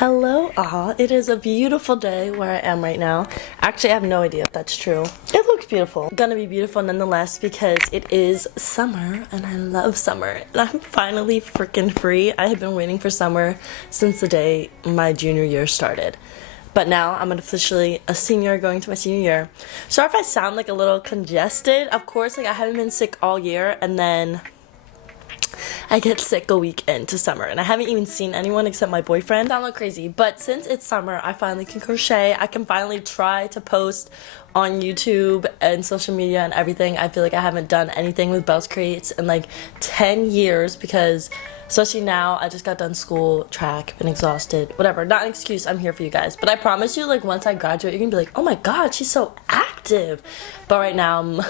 Hello all, it is a beautiful day where I am right now. Actually, I have no idea if that's true. It looks beautiful. Gonna be beautiful nonetheless because it is summer and I love summer. And I'm finally freaking free. I have been waiting for summer since the day my junior year started. But now I'm officially a senior going to my senior year. Sorry if I sound like a little congested. Of course, like I haven't been sick all year and then I get sick a week into summer and I haven't even seen anyone except my boyfriend. Sound like crazy, but since it's summer, I finally can crochet. I can finally try to post on YouTube and social media and everything. I feel like I haven't done anything with Bells Crates in like 10 years because especially now, I just got done school, track, been exhausted, whatever. Not an excuse, I'm here for you guys. But I promise you, like once I graduate, you're gonna be like, oh my god, she's so active. But right now, I'm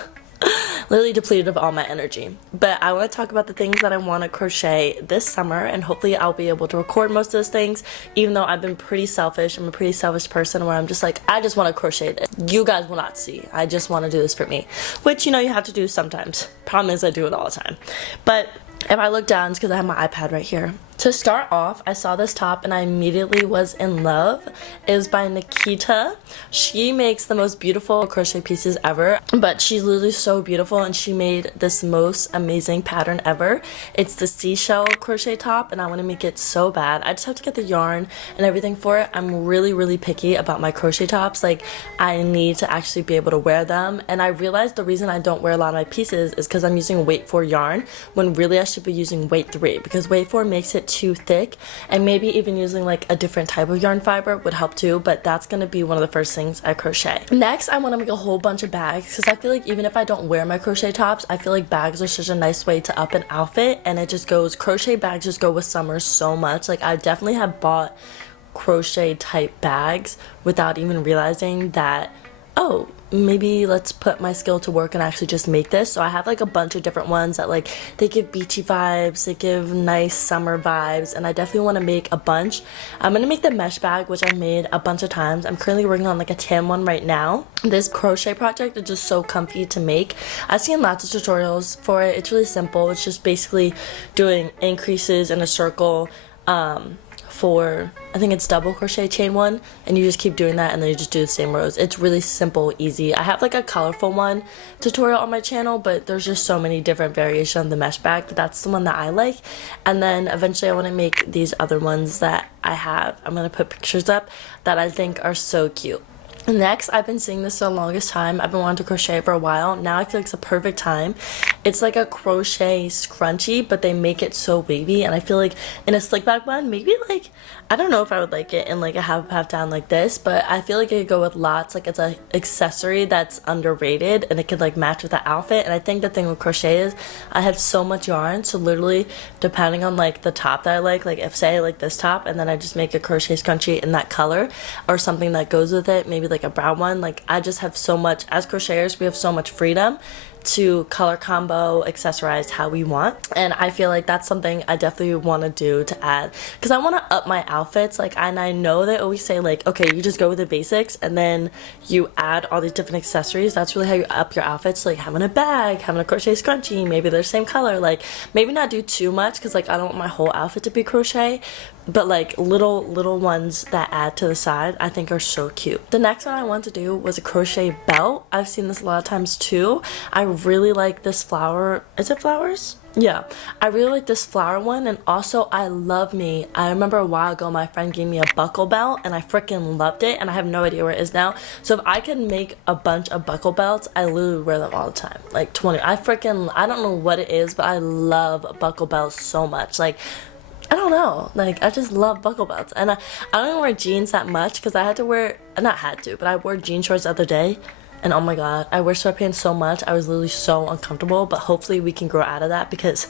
literally depleted of all my energy. But I want to talk about the things that I want to crochet this summer, and hopefully I'll be able to record most of those things, even though I've been pretty selfish. I'm a pretty selfish person where I'm just like, I just want to crochet this. You guys will not see. I just want to do this for me, which, you know, you have to do sometimes. Problem is I do it all the time. But if I look down, it's because I have my iPad right here. To start off, I saw this top and I immediately was in love. It was by Nikita. She makes the most beautiful crochet pieces ever, but she's literally so beautiful and she made this most amazing pattern ever. It's the seashell crochet top and I want to make it so bad. I just have to get the yarn and everything for it. I'm really picky about my crochet tops. Like, I need to actually be able to wear them, and I realized the reason I don't wear a lot of my pieces is because I'm using weight 4 yarn when really I should be using weight 3, because weight 4 makes it too thick, and maybe even using like a different type of yarn fiber would help too, but that's gonna be one of the first things I crochet. Next, I want to make a whole bunch of bags because I feel like even if I don't wear my crochet tops, I feel like bags are such a nice way to up an outfit, and it just goes, crochet bags just go with summer so much. Like, I definitely have bought crochet type bags without even realizing that, oh, maybe let's put my skill to work and actually just make this. So I have like a bunch of different ones that like, they give beachy vibes, they give nice summer vibes, and I definitely want to make a bunch. I'm gonna make the mesh bag, which I've made a bunch of times. I'm currently working on like a tan one right now. This crochet project is just so comfy to make. I've seen lots of tutorials for it. It's really simple. It's just basically doing increases in a circle for, I think it's double crochet chain one, and you just keep doing that and then you just do the same rows. It's really simple, easy. I have like a colorful one tutorial on my channel, but there's just so many different variations of the mesh bag, but that's the one that I like. And then eventually I want to make these other ones that I have. I'm going to put pictures up that I think are so cute. Next, I've been seeing this for the longest time. I've been wanting to crochet for a while. Now I feel like it's the perfect time. It's like a crochet scrunchie, but they make it so wavy, and I feel like in a slick back one, maybe like, I don't know if I would like it in like a half down like this, but I feel like it could go with lots. Like, it's a accessory that's underrated and it could like match with the outfit. And I think the thing with crochet is I have so much yarn, so literally depending on like the top that I like if say I like this top and then I just make a crochet scrunchie in that color or something that goes with it, maybe like a brown one, like I just have so much, as crocheters we have so much freedom to color combo, accessorize how we want, and I feel like that's something I definitely want to do to add, because I want to up my outfits. Like, and I know they always say like, okay, you just go with the basics and then you add all these different accessories. That's really how you up your outfits, like having a bag, having a crochet scrunchie, maybe they're the same color, like maybe not do too much because like I don't want my whole outfit to be crochet, but like little ones that add to the side I think are so cute. The next one I want to do was a crochet belt. I've seen this a lot of times too. I really like this flower. Is it flowers? Yeah, I really like this flower one, and also I remember a while ago my friend gave me a buckle belt and I freaking loved it, and I have no idea where it is now. So if I can make a bunch of buckle belts, I literally wear them all the time, like 20. I don't know what it is, but I love buckle belts so much. Like, I don't know, like I just love buckle belts. And I don't even wear jeans that much because I I wore jean shorts the other day, and oh my god, I wear sweatpants so much. I was literally so uncomfortable, but hopefully we can grow out of that because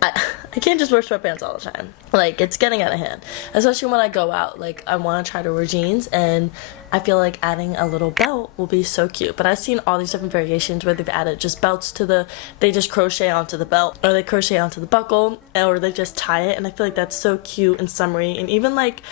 I can't just wear sweatpants all the time. Like, it's getting out of hand, especially when I go out. Like, I want to try to wear jeans, and I feel like adding a little belt will be so cute. But I've seen all these different variations where they've added just belts to they just crochet onto the belt, or they crochet onto the buckle, or they just tie it, and I feel like that's so cute and summery. And even like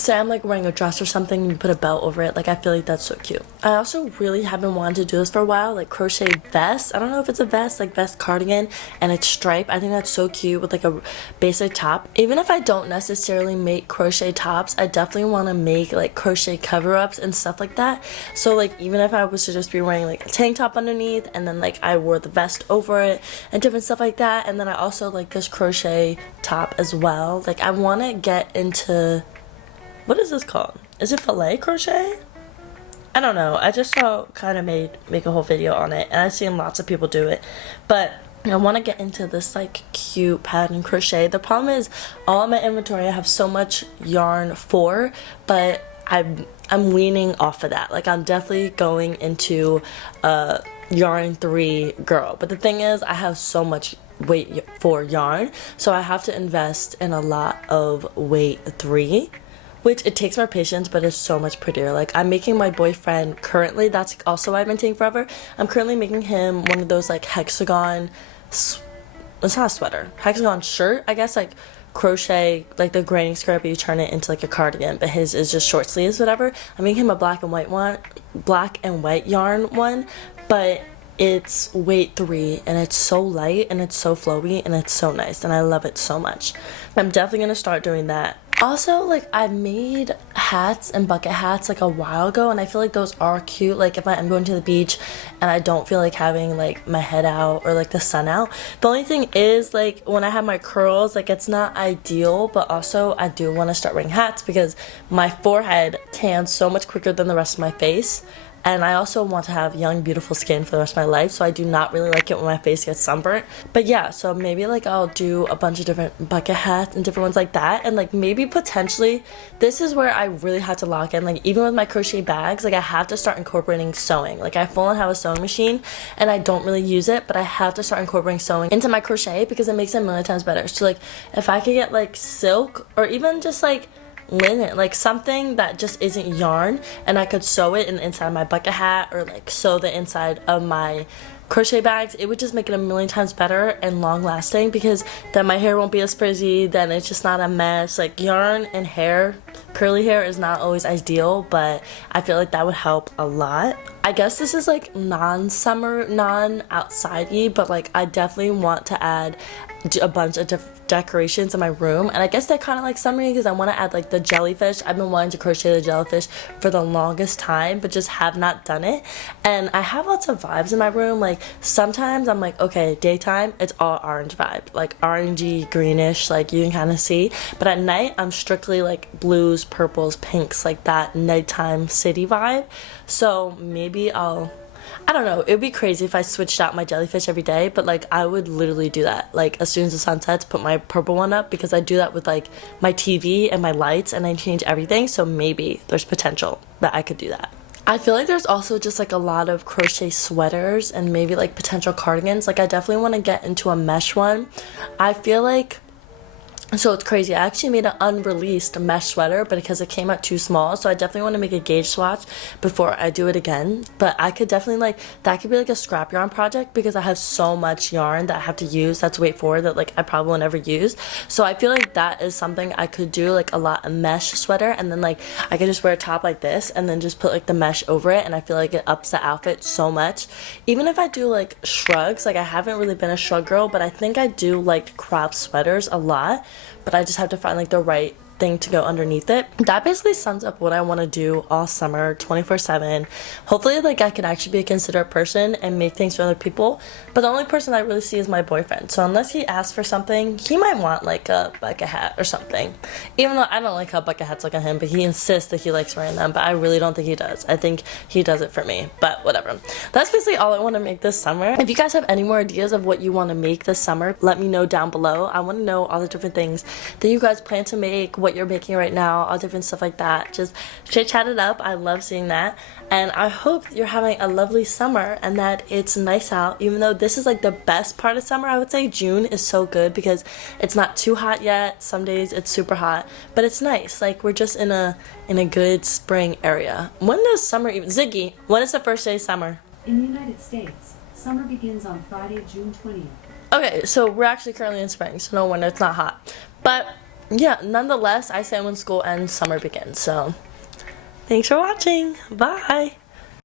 say I'm like wearing a dress or something and you put a belt over it, like I feel like that's so cute. I also really have been wanting to do this for a while, like crochet vest. I don't know if it's a vest, like vest cardigan, and it's striped. I think that's so cute with like a basic top. Even if I don't necessarily make crochet tops, I definitely want to make like crochet cover-ups and stuff like that. So like even if I was to just be wearing like a tank top underneath and then like I wore the vest over it and different stuff like that, and then I also like this crochet top as well. Like I want to get into, what is this called? Is it filet crochet? I don't know. I just saw kind of make a whole video on it, and I've seen lots of people do it, but I want to get into this like cute pattern crochet. The problem is all of my inventory I have so much yarn for, but I'm weaning off of that. Like I'm definitely going into a yarn 3 girl, but the thing is I have so much weight for yarn, so I have to invest in a lot of weight 3, which it takes more patience, but it's so much prettier. Like I'm making my boyfriend currently, that's also why I've been taking forever, I'm currently making him one of those like hexagon, it's not a sweater, hexagon shirt, I guess, like crochet, like the granny skirt, but you turn it into like a cardigan, but his is just short sleeves, whatever. I'm making him a black and white yarn one, but it's weight 3 and it's so light and it's so flowy and it's so nice and I love it so much. I'm definitely gonna start doing that. Also, like I made hats and bucket hats like a while ago, and I feel like those are cute, like if I am going to the beach and I don't feel like having like my head out or like the sun out. The only thing is like when I have my curls, like it's not ideal, but also I do want to start wearing hats because my forehead tans so much quicker than the rest of my face. And I also want to have young, beautiful skin for the rest of my life, so I do not really like it when my face gets sunburnt. But yeah, so maybe like I'll do a bunch of different bucket hats and different ones like that, and like maybe potentially, this is where I really have to lock in, like even with my crochet bags, like I have to start incorporating sewing. Like I full on have a sewing machine, and I don't really use it, but I have to start incorporating sewing into my crochet because it makes it a million times better. So like if I could get like silk or even just like linen, like something that just isn't yarn, and I could sew it in the inside of my bucket hat or like sew the inside of my crochet bags, it would just make it a million times better and long lasting, because then my hair won't be as frizzy, then it's just not a mess. Like yarn and hair, curly hair is not always ideal, but I feel like that would help a lot. I guess this is like non-summer, non-outside-y, but like I definitely want to add a bunch of decorations in my room, and I guess they're kind of like summery because I want to add like the jellyfish. I've been wanting to crochet the jellyfish for the longest time, but just have not done it. And I have lots of vibes in my room. Like sometimes I'm like, okay, daytime it's all orange vibe, like orangey greenish, like you can kind of see, but at night I'm strictly like blues, purples, pinks, like that nighttime city vibe. So maybe I don't know, it would be crazy if I switched out my jellyfish every day, but like I would literally do that. Like as soon as the sun sets, put my purple one up, because I do that with like my TV and my lights, and I change everything. So maybe there's potential that I could do that. I feel like there's also just like a lot of crochet sweaters and maybe like potential cardigans. Like I definitely want to get into a mesh one. I feel like, so it's crazy, I actually made an unreleased mesh sweater, but because it came out too small, so I definitely want to make a gauge swatch before I do it again. But I could definitely like, that could be like a scrap yarn project, because I have so much yarn that I have to use, that's weight forward, that like I probably will never use. So I feel like that is something I could do, like a mesh sweater, and then like I could just wear a top like this and then just put like the mesh over it, and I feel like it ups the outfit so much. Even if I do like shrugs, like I haven't really been a shrug girl, but I think I do like crop sweaters a lot, but I just have to find like the right thing to go underneath it. That basically sums up what I want to do all summer, 24/7. Hopefully like I can actually be a considerate person and make things for other people, but the only person I really see is my boyfriend. So unless he asks for something, he might want like a bucket hat or something, even though I don't like how bucket hats look on him, but he insists that he likes wearing them, but I really don't think he does. I think he does it for me, but whatever. That's basically all I want to make this summer. If you guys have any more ideas of what you want to make this summer, let me know down below. I want to know all the different things that you guys plan to make, what you're making right now, all different stuff like that. Just chit chat it up. I love seeing that, and I hope you're having a lovely summer and that it's nice out. Even though this is like the best part of summer, I would say June is so good because it's not too hot yet. Some days it's super hot, but it's nice. Like we're just in a good spring area. When does summer even, Ziggy, when is the first day of summer? In the United States, summer begins on Friday, June 20th. Okay, so we're actually currently in spring, so no wonder it's not hot. But yeah, nonetheless, I say when school ends, summer begins. So thanks for watching. Bye.